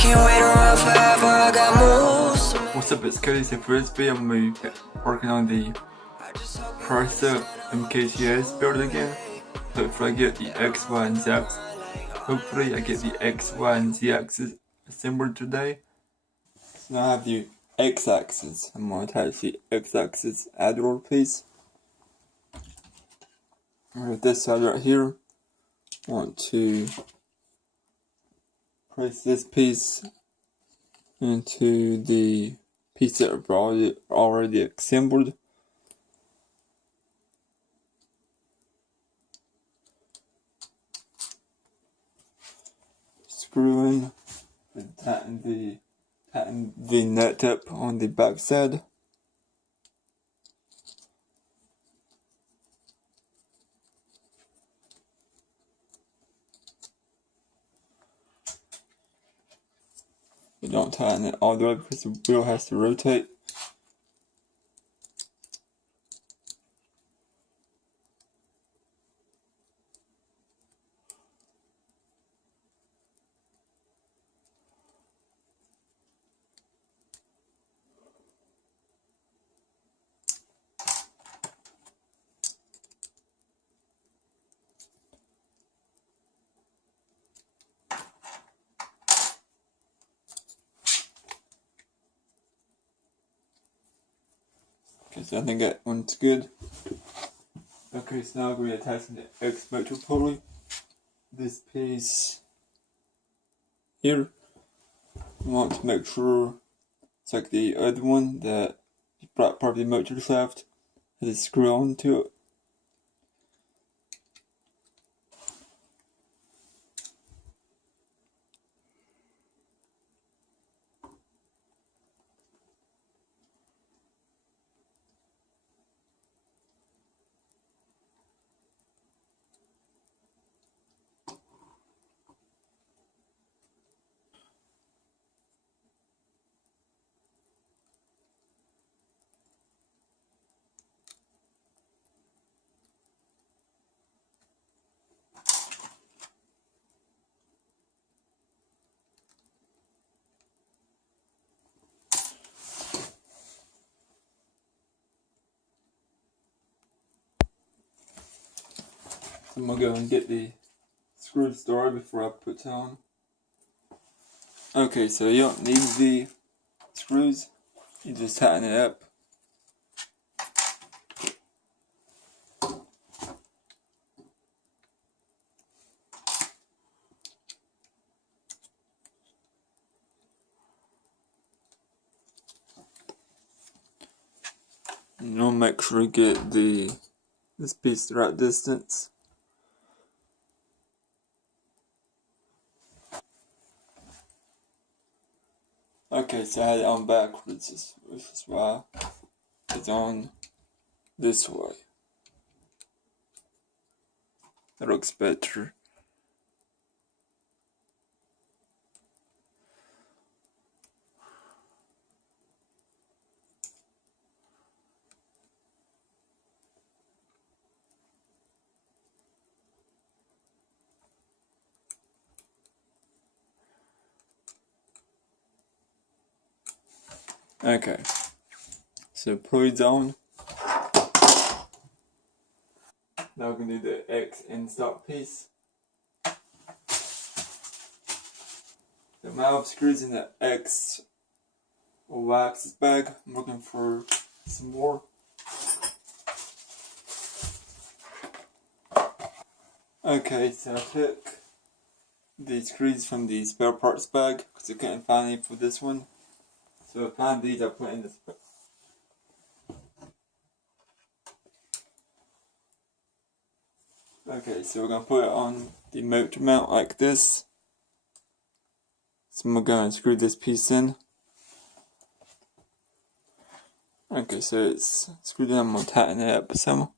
Can't wait around forever, I got moves. What's up, it's Cody. So for this video, I'm going to be working on the Prusa Mk2s build again. Hopefully I get the X, Y, and Z axis. Hopefully I get the X, Y, and Z axis assembled today. So now I have the X axis. I'm going to attach the X axis adder piece. With this side right here, I want to place this piece into the piece that I've already assembled. Screw in and tighten the nut up on the back side. But don't tighten it all the way because the wheel has to rotate. Okay, so I think that one's good. Okay, so now we're attaching the X motor pulley. This piece here, I want to make sure it's like the other one that part of the motor shaft has a screw onto it. So I'm gonna go and get the screw started before I put it on. Okay, so you don't need the screws, you just tighten it up. And you'll make sure you get this piece the right distance. Okay, so I had it on backwards, which is why it's on this way. That looks better. Okay, so pulley's on. Now we can do the X end stop piece. The amount of screws in the X or Y axis bag. I'm looking for some more. Okay, so I took the screws from the spare parts bag because I couldn't find any for this one. So I found these, I put in this. Okay, so we're going to put it on the motor mount like this. So I'm going to screw this piece in. Okay, so it's screwed in, I'm going to tighten it up some.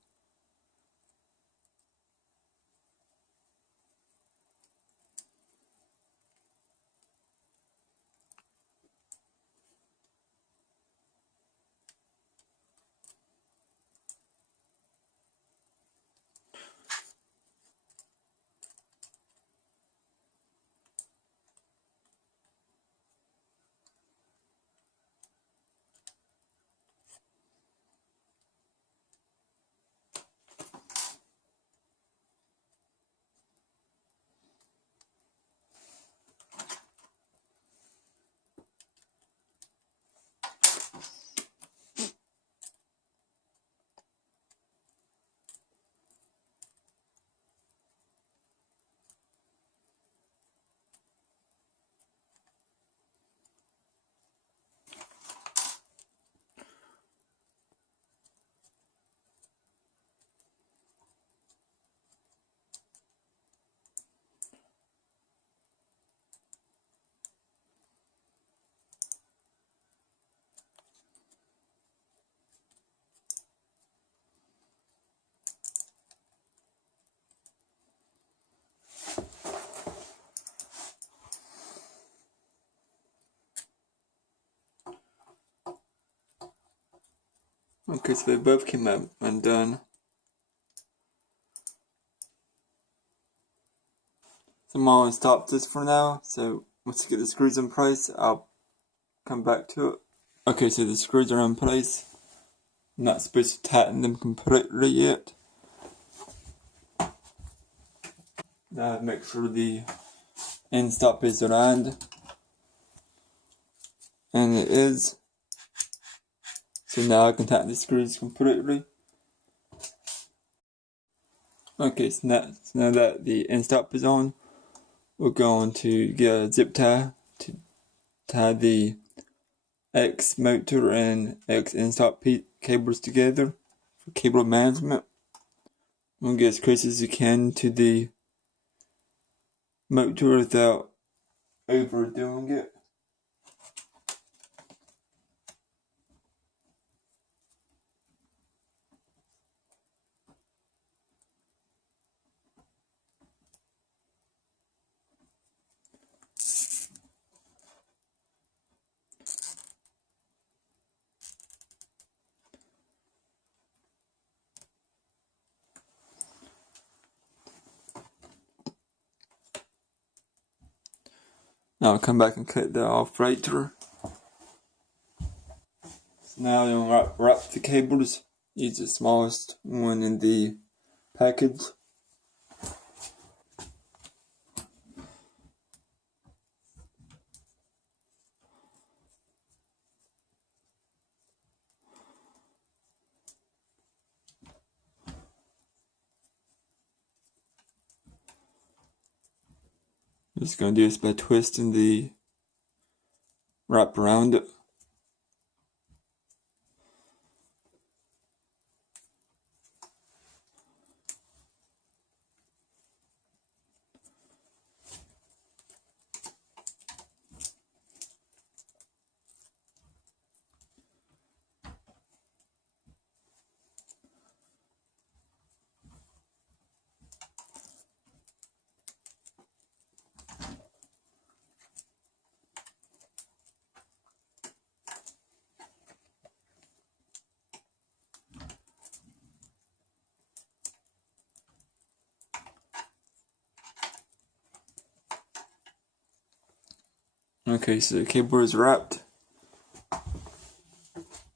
Okay, so they both came out undone. So I'm gonna stop this for now. So once I get the screws in place, I'll come back to it. Okay, so the screws are in place. I'm not supposed to tighten them completely yet. Now I have to make sure the end stop is aligned. And it is. So now I can tighten the screws completely. Okay, so now that the end stop is on, we're going to get a zip tie to tie the X motor and X end stop cables together for cable management. We'll get as close as you can to the motor without overdoing it. Now I'll come back and cut that off later. So now I'm going to wrap the cables. Use the smallest one in the package. I'm just going to do this by twisting the wrap around it. Okay, so the cable is wrapped,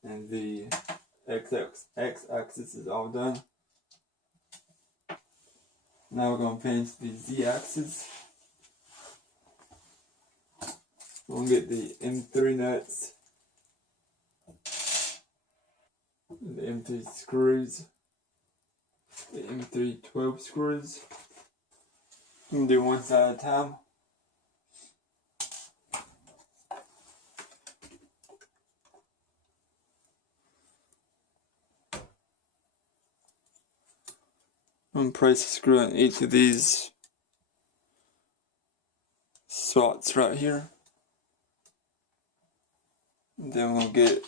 and the x-axis is all done. Now we're going to finish the z-axis. We're going to get the M3 nuts, the M3 screws, the M3 12 screws. I'm going to do one side at a time. I'm going to place a screw in each of these slots right here. And then we'll get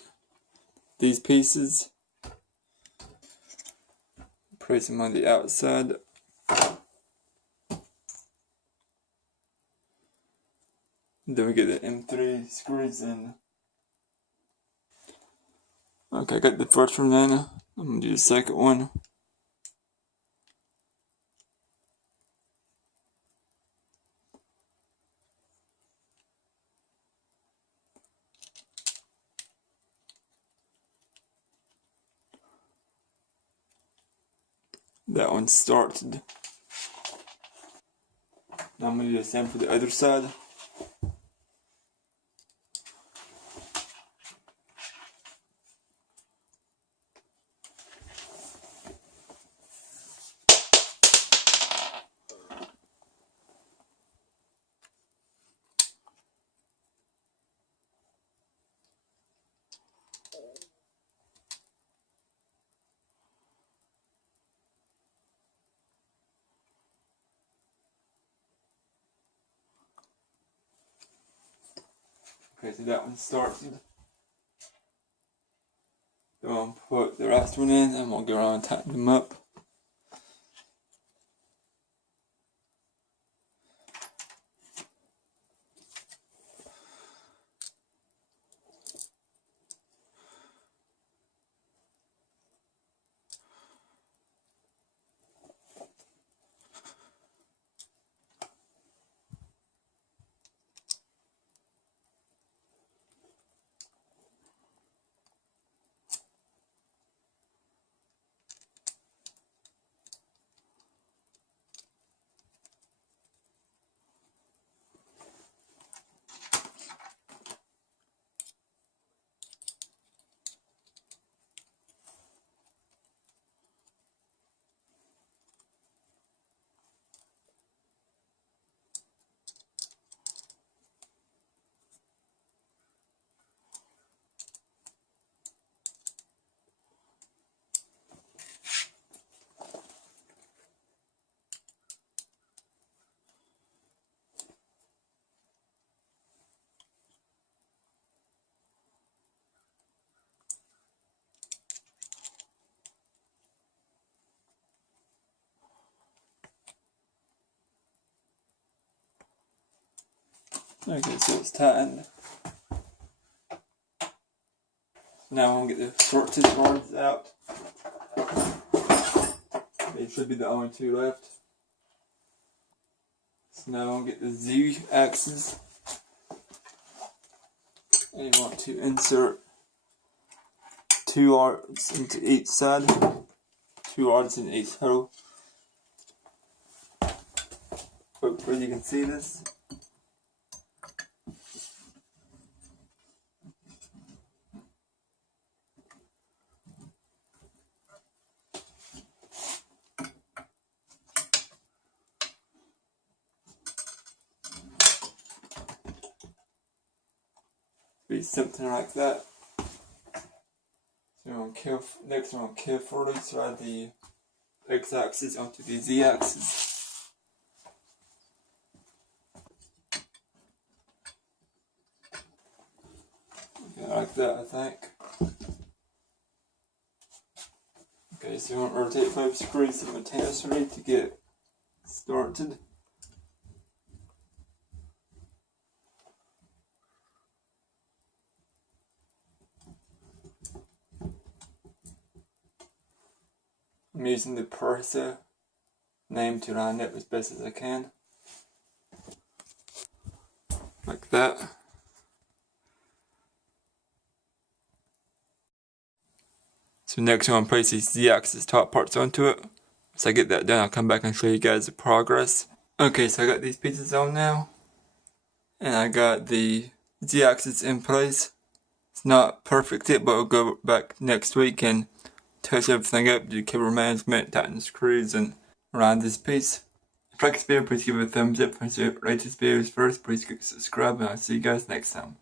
these pieces, place them on the outside. And then we get the M3 screws in. Okay, I got the first one in. I'm going to do the second one. That one started. Now I'm going to do the same for the other side. Okay, so that one started. Then I'll put the last one in and we'll go around and tighten them up. Okay, so it's tightened. Now I'm gonna get the short tooth rods out. They should be the only two left. So now I'll get the Z axis. And you want to insert 2 rods into each side. 2 rods in each hole. Hopefully you can see this. Be something like that. So next I'm going to carefully slide the x-axis onto the z-axis. Okay, like that, I think. Okay, so you want to rotate both screws simultaneously to get started. I'm using the Prusa name to line up as best as I can. Like that. So next I'm going to place these Z-axis top parts onto it. Once I get that done, I'll come back and show you guys the progress. Okay, so I got these pieces on now. And I got the Z-axis in place. It's not perfect yet, but I'll go back next week and touch everything up, do cable management, tighten the screws, and around this piece. If you like this video, please give it a thumbs up. If you rate this video first, please subscribe, and I'll see you guys next time.